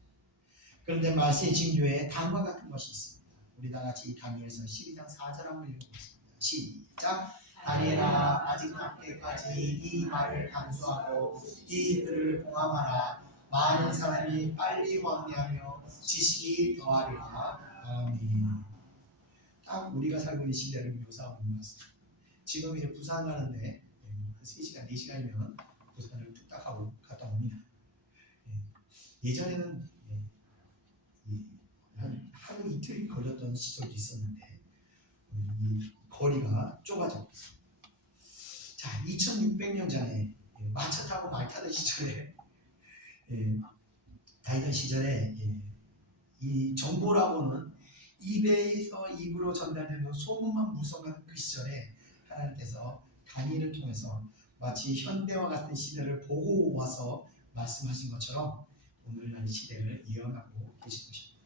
그런데 말세의 징조에 다음과 같은 것이 있습니다. 우리 다 같이 다니엘서 12장 4절 한번 읽어보겠습니다. 시작. 다니엘아, 아직 함께까지 이 말을 간수하고 이 글을 봉함하라. 많은 사람이 빨리 왕래하며 지식이 더하리라. 아멘. 딱 우리가 살고 있는 시대를 묘사하고 있는 것 같습니다. 지금 이제 부산 가는데 3시간, 4시간이면 부산을 뚝딱 하고 갔다 옵니다. 예전에는 한 하루 이틀 걸렸던 시절도 있었는데 이 거리가 좁아졌고, 자, 2600년 전에 마차 타고 말 타던 시절에 다니던 시절에 이 정보라고는 입에서 입으로 전달되는 소문만 무성한 그 시절에 하나님께서 다니엘을 통해서 마치 현대와 같은 시대를 보고 와서 말씀하신 것처럼 오늘날 시대를 이어가고 계신 것입니다.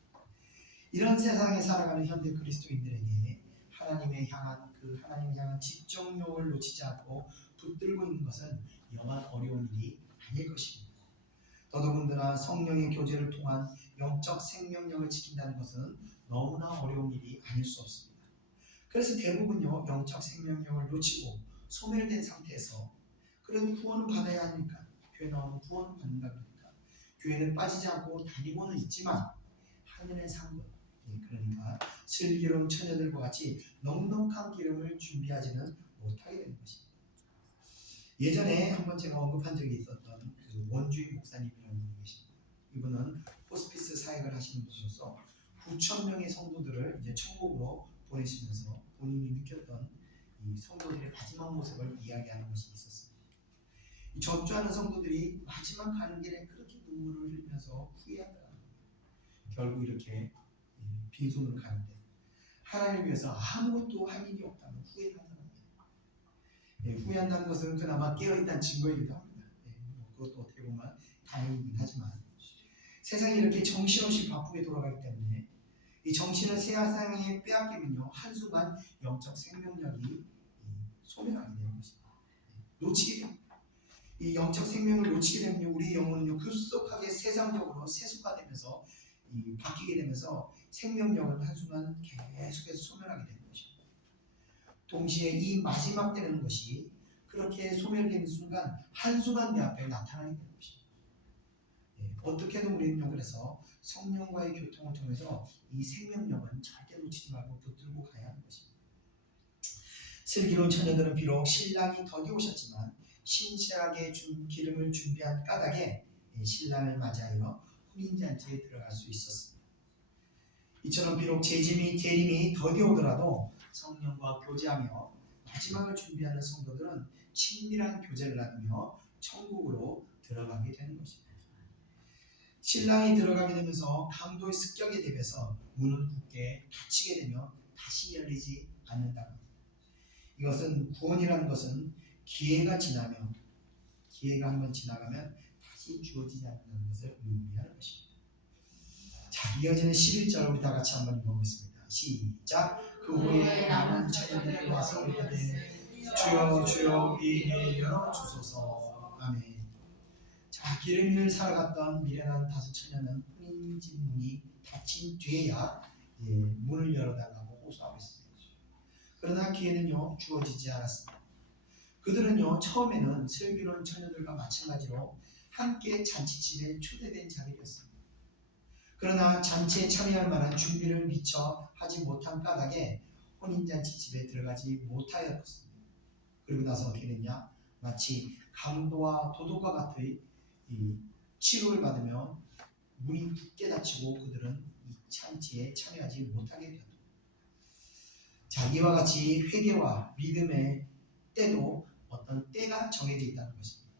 이런 세상에 살아가는 현대 그리스도인들에게 하나님을 향한 집중력을 놓치지 않고 붙들고 있는 것은 영원 어려운 일이 아닐 것입니다. 더더군다나 성령의 교제를 통한 영적 생명력을 지킨다는 것은 너무나 어려운 일이 아닐 수 없습니다. 그래서 대부분요, 영적 생명력을 놓치고 소멸된 상태에서 그래도 구원은 받아야 하니까 교회 나오면 구원은 받는다 그러니까 교회는 빠지지 않고 다니고는 있지만 하늘의 상급, 그러니까 슬기로운 처녀들과 같이 넉넉한 기름을 준비하지는 못하게 되는 것입니다. 예전에 한번 제가 언급한 적이 있었던 그 원주인 목사님이라는 분이 계십니다. 이분은 호스피스 사역을 하시는 분으로서 9,000명의 성도들을 이제 천국으로 보내시면서 본인이 느꼈던 이 성도들의 마지막 모습을 이야기하는 것이 있었습니다. 이 전주하는 성도들이 마지막 가는 길에 그렇게 눈물을 흘리면서 후회하더라고요. 결국 이렇게 빈손으로 가는데 하나님을 위해서 아무것도 할 일이 없다면 후회한다는 겁니다. 후회한다는 것은 그나마 깨어있다는 증거이기도 합니다. 그것도 어떻게 보면 다행이긴 하지만 세상이 이렇게 정신없이 바쁘게 돌아가기 때문에 이 정신을 세상에 빼앗기면요, 한순간 영적 생명력이 소멸하게 되는 것입니다. 놓치게 됩니다. 이 영적 생명을 놓치게 되면 우리 영혼은요, 급속하게 세상적으로 세속화되면서 바뀌게 되면서 생명력은 한순간 계속해서 소멸하게 되는 것입니다. 동시에 이 마지막 때라는 것이 그렇게 소멸되는 순간 한순간 내 앞에 나타나게 되는 것입니다. 어떻게든 우리는요, 그래서 성령과의 교통을 통해서 이 생명력은 절대 놓치지 말고 붙들고 가야 하는 것입니다. 슬기로운 처녀들은 비록 신랑이 덕이 오셨지만 신실하게 기름을 준비한 까닭에 신랑을 맞이하여 혼인잔치에 들어갈 수 있었습니다. 이처럼 비록 재림이 덕이 오더라도 성령과 교제하며 마지막을 준비하는 성도들은 친밀한 교제를 나누며 천국으로 들어가게 되는 것입니다. 신랑이 들어가게 되면서 강도의 습격에 대비해서 문은 굳게 닫히게 되며 다시 열리지 않는다고 합니다. 이것은 구원이라는 것은 기회가 한번 지나가면 다시 주어지지 않는다는 것을 의미하는 것입니다. 자, 이어지는 11절 우리 다 같이 한번 읽어보겠습니다. 시작. 그 후에 남은 처녀들이 와서 이르되 주여 주여 우리에게 열어주소서. 아멘. 자, 기름을 살아갔던 미련한 다섯 처녀는 혼인집 문이 닫힌 뒤에야 문을 열어달라고 호소하고 있습니다. 그러나 기회는요, 주어지지 않았습니다. 그들은요, 처음에는 슬기로운 처녀들과 마찬가지로 함께 잔치집에 초대된 자들이었습니다. 그러나 잔치에 참여할 만한 준비를 미처 하지 못한 까닭에 혼인잔치집에 들어가지 못하였습니다. 그리고 나서 어떻게 됐냐? 마치 강도와 도둑과 같이 치료를 받으며 문이 굳게 닫히고 그들은 이 잔치에 참여하지 못하게 되었다. 자, 이와 같이 회개와 믿음의 때도 어떤 때가 정해져 있다는 것입니다.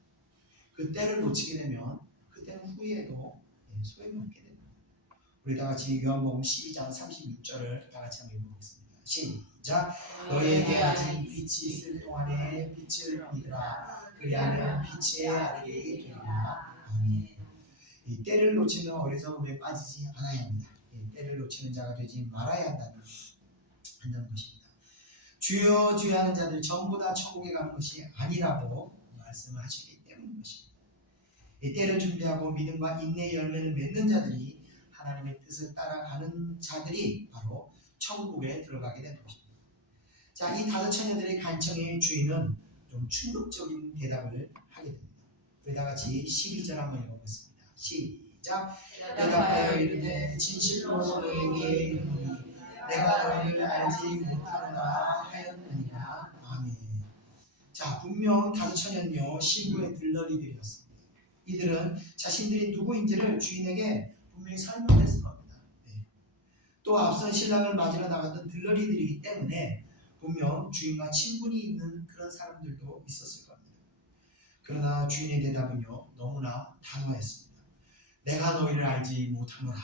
그 때를 놓치게 되면 그 그때는 후회도 소용이 없게 됩니다. 우리 다 같이 요한복음 12장 36절을 다 같이 한번 읽어보겠습니다. 시작. 너희에게 아직 빛이 있을 동안에 빛을 믿으라. 그리하면 빛의 아들이 되리라. 아멘. 이 때를 놓치는 어리석음에 빠지지 않아야 합니다. 때를 놓치는 자가 되지 말아야 한다는 것입니다. 주여 주여 하는 자들 전부 다 천국에 가는 것이 아니라고 말씀을 하시기 때문인 것입니다. 이 때를 준비하고 믿음과 인내의 열매를 맺는 자들이 하나님의 뜻을 따라가는 자들이 바로 천국에 들어가게 되는 것입니다. 자, 이 다섯 처녀들의 간청의 주인은 좀 충격적인 대답을 하게 됩니다. 우리 다 같이 12절 한번 읽어보겠습니다. 시작. 대답하여 이르되 진실로 너에게 이르노니 내가 너희를 알지 못하노라 하였느니라. 아멘. 자, 분명 다섯 처녀는요 신부의 들러리들이었습니다. 이들은 자신들이 누구인지를 주인에게 분명히 설명했을 겁니다. 또 앞선 신랑을 맞으러 나갔던 들러리들이기 때문에 분명 주인과 친분이 있는 그런 사람들도 있었을 겁니다. 그러나 주인의 대답은요 너무나 단호했습니다. 내가 너희를 알지 못하노라.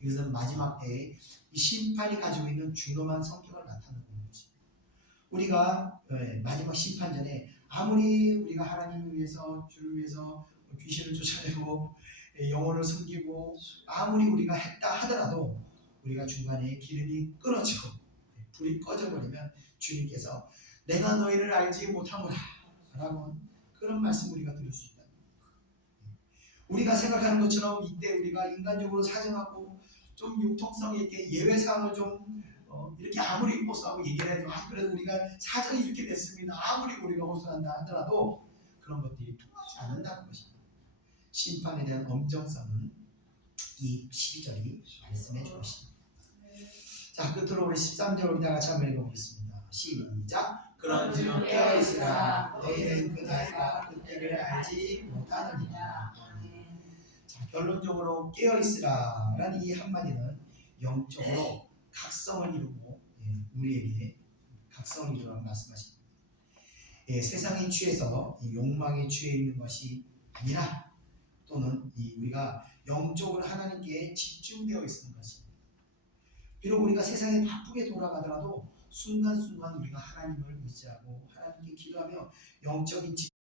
이것은 마지막 때에 이 심판이 가지고 있는 준엄한 성격을 나타내는 것입니다. 우리가 마지막 심판 전에 아무리 우리가 하나님을 위해서 주를 위해서 귀신을 쫓아내고 영혼을 숨기고 아무리 우리가 했다 하더라도 우리가 중간에 기름이 끊어지고 불이 꺼져버리면 주님께서 내가 너희를 알지 못하노라 라고 그런 말씀 우리가 들을 수 있다. 우리가 생각하는 것처럼 이때 우리가 인간적으로 사정하고 좀 융통성 있게 예외 사항을 좀 이렇게 아무리 호소하고 얘기를 해도 그래도 우리가 사정이 이렇게 됐습니다. 아무리 우리가 호소한다 하더라도 그런 것들이 통하지 않는다는 것입니다. 심판에 대한 엄정성은 이 12절이 말씀해 주십니다. 자, 끝으로 우리 13절 우리 다 같이 한번 읽어보겠습니다. 시작. 그런즉 깨어있으라 너희는 그 날과 그때를 알지 못하느니라. 자, 결론적으로 깨어있으라라는 이 한마디는 영적으로 각성을 이루고 우리에게 각성을 이루라고 말씀하십니다. 세상에 취해서 욕망에 취해 있는 것이 아니라 또는 우리가 영적으로 하나님께 집중되어 있는 것입니다. 비록 우리가 세상에 바쁘게 돌아가더라도 순간순간 우리가 하나님을 의지하고 하나님께 기도하며 영적인